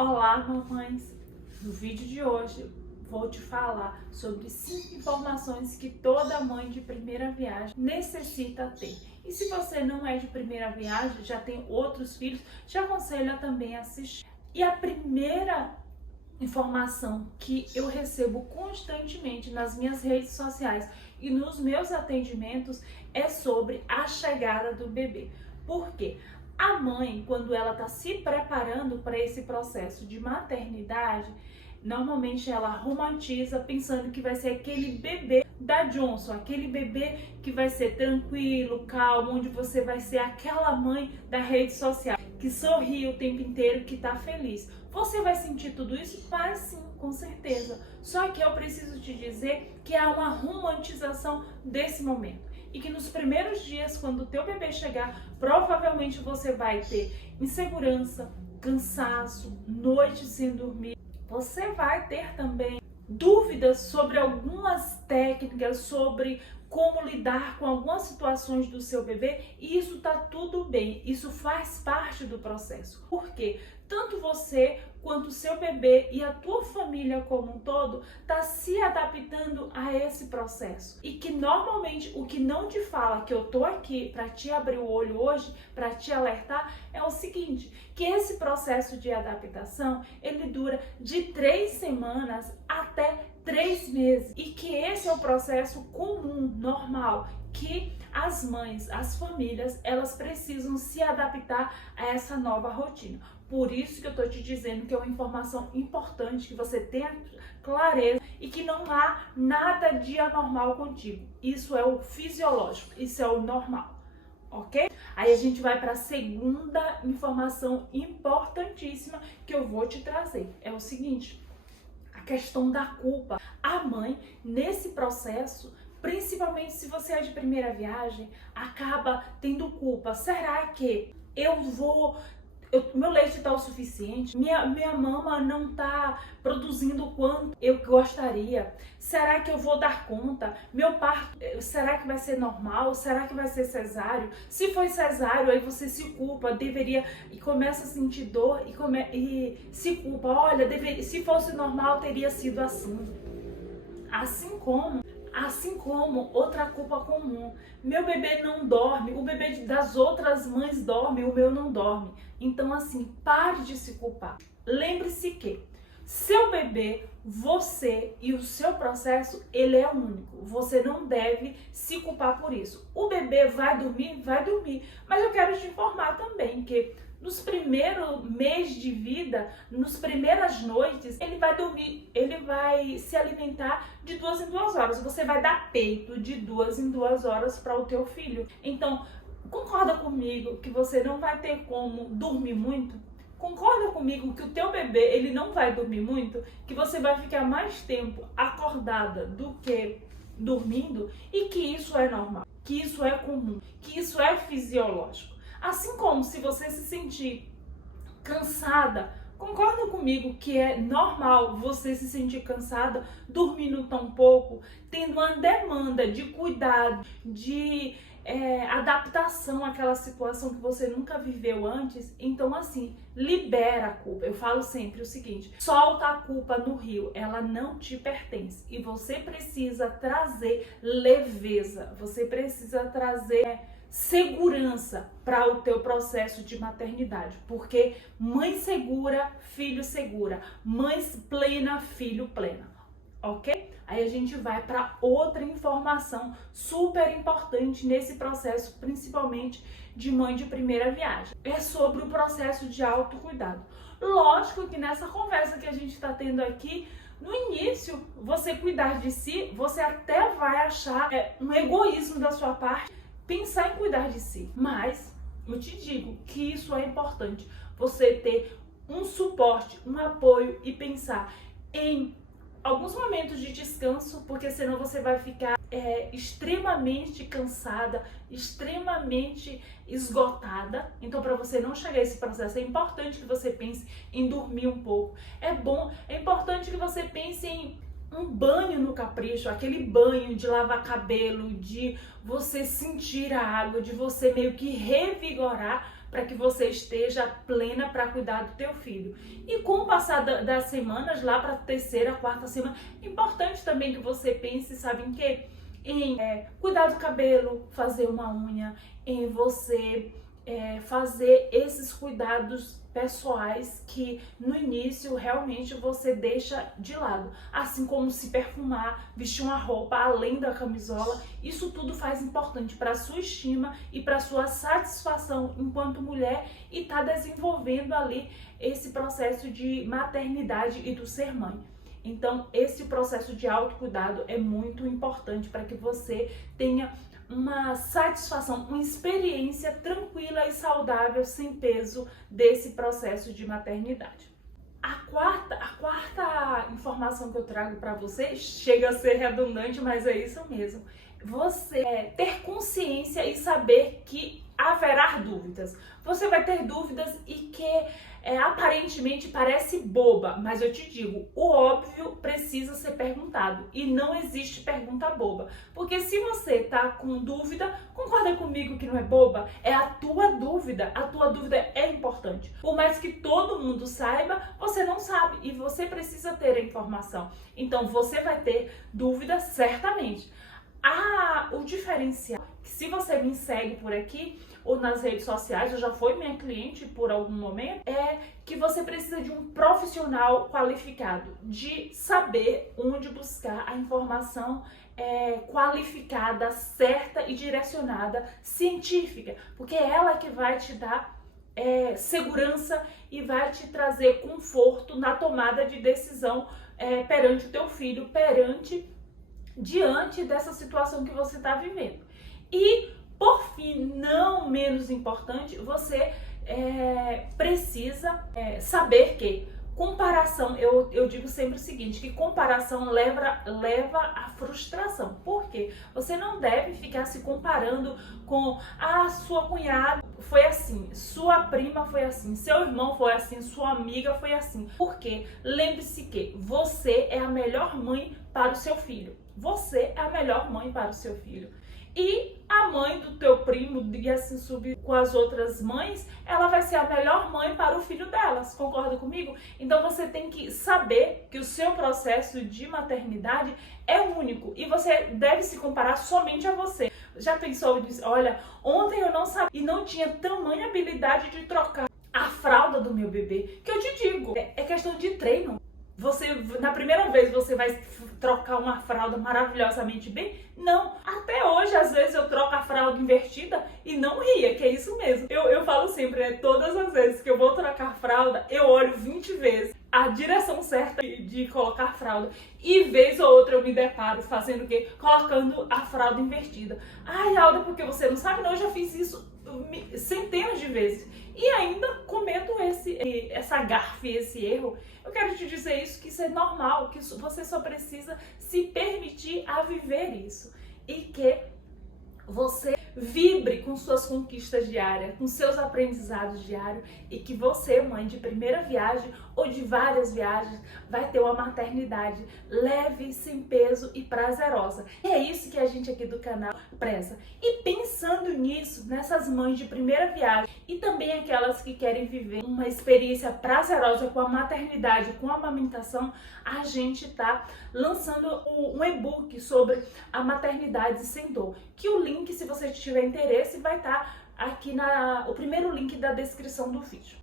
Olá, mamães! No vídeo de hoje vou te falar sobre 5 informações que toda mãe de primeira viagem necessita ter. E se você não é de primeira viagem, já tem outros filhos, te aconselho também a assistir. E a primeira informação que eu recebo constantemente nas minhas redes sociais e nos meus atendimentos é sobre a chegada do bebê. Por quê? A mãe, quando ela está se preparando para esse processo de maternidade, normalmente ela romantiza pensando que vai ser aquele bebê da Johnson, aquele bebê que vai ser tranquilo, calmo, onde você vai ser aquela mãe da rede social, que sorri o tempo inteiro, que está feliz. Você vai sentir tudo isso? Vai sim, com certeza. Só que eu preciso te dizer que há uma romantização desse momento. E que nos primeiros dias, quando o teu bebê chegar, provavelmente você vai ter insegurança, cansaço, noites sem dormir. Você vai ter também dúvidas sobre algumas técnicas, sobre como lidar com algumas situações do seu bebê, e isso tá tudo bem, isso faz parte do processo. Por quê? Tanto você quanto o seu bebê e a tua família como um todo tá se adaptando a esse processo. E que normalmente o que não te fala, que eu tô aqui para te abrir o olho hoje, para te alertar, é o seguinte, que esse processo de adaptação, ele dura de 3 semanas até 3 meses, e que esse é o processo comum, normal, que as mães, as famílias, elas precisam se adaptar a essa nova rotina. Por isso que eu tô te dizendo que é uma informação importante, que você tenha clareza e que não há nada de anormal contigo. Isso é o fisiológico, isso é o normal, ok? Aí a gente vai para a segunda informação importantíssima que eu vou te trazer. É o seguinte, a questão da culpa. A mãe, nesse processo, principalmente se você é de primeira viagem, acaba tendo culpa. Será que meu leite está o suficiente? Minha mama não está produzindo o quanto eu gostaria? Será que eu vou dar conta? Meu parto, será que vai ser normal? Será que vai ser cesáreo? Se for cesáreo, aí você se culpa, deveria, e começa a sentir dor e se culpa. Olha, se fosse normal, teria sido assim. Assim como outra culpa comum, meu bebê não dorme, o bebê das outras mães dorme, o meu não dorme. Então assim, pare de se culpar. Lembre-se que seu bebê, você e o seu processo, ele é único. Você não deve se culpar por isso. O bebê vai dormir? Vai dormir. Mas eu quero te informar também que nos primeiros meses de vida, nas primeiras noites, ele vai dormir, ele vai se alimentar de 2 em 2 horas. Você vai dar peito de 2 em 2 horas para o teu filho. Então, concorda comigo que você não vai ter como dormir muito? Concorda comigo que o teu bebê, ele não vai dormir muito? Que você vai ficar mais tempo acordada do que dormindo? E que isso é normal, que isso é comum, que isso é fisiológico. Assim como se você se sentir cansada, concorda comigo que é normal você se sentir cansada, dormindo tão pouco, tendo uma demanda de cuidado, de adaptação àquela situação que você nunca viveu antes. Então assim, libera a culpa. Eu falo sempre o seguinte, solta a culpa no rio, ela não te pertence. E você precisa trazer leveza, você precisa trazer segurança para o teu processo de maternidade, porque mãe segura, filho segura, mãe plena, filho plena, ok? Aí a gente vai para outra informação super importante nesse processo, principalmente de mãe de primeira viagem, é sobre o processo de autocuidado. Lógico que nessa conversa que a gente está tendo aqui, no início, você cuidar de si, você até vai achar um egoísmo da sua parte, pensar em cuidar de si, mas eu te digo que isso é importante, você ter um suporte, um apoio e pensar em alguns momentos de descanso, porque senão você vai ficar extremamente cansada, extremamente esgotada. Então, para você não chegar a esse processo, é importante que você pense em dormir um pouco. É importante que você pense em um banho no capricho, aquele banho de lavar cabelo, de você sentir a água, de você meio que revigorar para que você esteja plena para cuidar do teu filho. E com o passar das semanas, lá para a terceira, quarta semana, é importante também que você pense, sabe em quê? Em cuidar do cabelo, fazer uma unha, em você fazer esses cuidados pessoais que no início realmente você deixa de lado, assim como se perfumar, vestir uma roupa além da camisola. Isso tudo faz importante para a sua estima e para a sua satisfação enquanto mulher e tá desenvolvendo ali esse processo de maternidade e do ser mãe. Então, esse processo de autocuidado é muito importante para que você tenha uma satisfação, uma experiência tranquila e saudável, sem peso, desse processo de maternidade. A quarta informação que eu trago para você chega a ser redundante, mas é isso mesmo. Você ter consciência e saber que haverá dúvidas. Você vai ter dúvidas e que aparentemente parece boba, mas eu te digo, o óbvio precisa ser perguntado e não existe pergunta boba. Porque se você tá com dúvida, concorda comigo que não é boba? É a tua dúvida é importante. Por mais que todo mundo saiba, você não sabe e você precisa ter a informação. Então você vai ter dúvida certamente. O diferencial, que se você me segue por aqui ou nas redes sociais, ou já foi minha cliente por algum momento, é que você precisa de um profissional qualificado, de saber onde buscar a informação qualificada, certa e direcionada, científica, porque é ela que vai te dar segurança e vai te trazer conforto na tomada de decisão perante o teu filho, diante dessa situação que você está vivendo. E, por fim, não menos importante, você precisa saber que comparação, eu digo sempre o seguinte, que comparação leva à frustração. Por quê? Você não deve ficar se comparando com sua cunhada foi assim, sua prima foi assim, seu irmão foi assim, sua amiga foi assim. Por quê? Lembre-se que você é a melhor mãe para o seu filho. Você é a melhor mãe para o seu filho. E a mãe do teu primo, e assim subir com as outras mães, ela vai ser a melhor mãe para o filho delas. Concorda comigo? Então você tem que saber que o seu processo de maternidade é único e você deve se comparar somente a você. Já pensou e disse, olha, ontem eu não sabia e não tinha tamanha habilidade de trocar a fralda do meu bebê, que eu te digo, é questão de treino. Você, na primeira vez, você vai trocar uma fralda maravilhosamente bem? Não. Até hoje, às vezes, eu troco a fralda invertida e não ria, que é isso mesmo. Eu falo sempre, todas as vezes que eu vou trocar fralda, eu olho 20 vezes a direção certa de colocar a fralda. E vez ou outra eu me deparo fazendo o quê? Colocando a fralda invertida. Ai, Alda, porque você não sabe? Não, eu já fiz isso centenas de vezes. E ainda cometo essa gafe, esse erro. Eu quero te dizer que isso é normal, que você só precisa se permitir a viver isso. E que você vibre com suas conquistas diárias, com seus aprendizados diários e que você, mãe de primeira viagem ou de várias viagens, vai ter uma maternidade leve, sem peso e prazerosa. E é isso que a gente aqui do canal preza. E pensando nisso, nessas mães de primeira viagem e também aquelas que querem viver uma experiência prazerosa com a maternidade, com a amamentação, a gente tá lançando um e-book sobre a maternidade sem dor, que o link, se você tiver interesse, vai estar aqui o primeiro link da descrição do vídeo.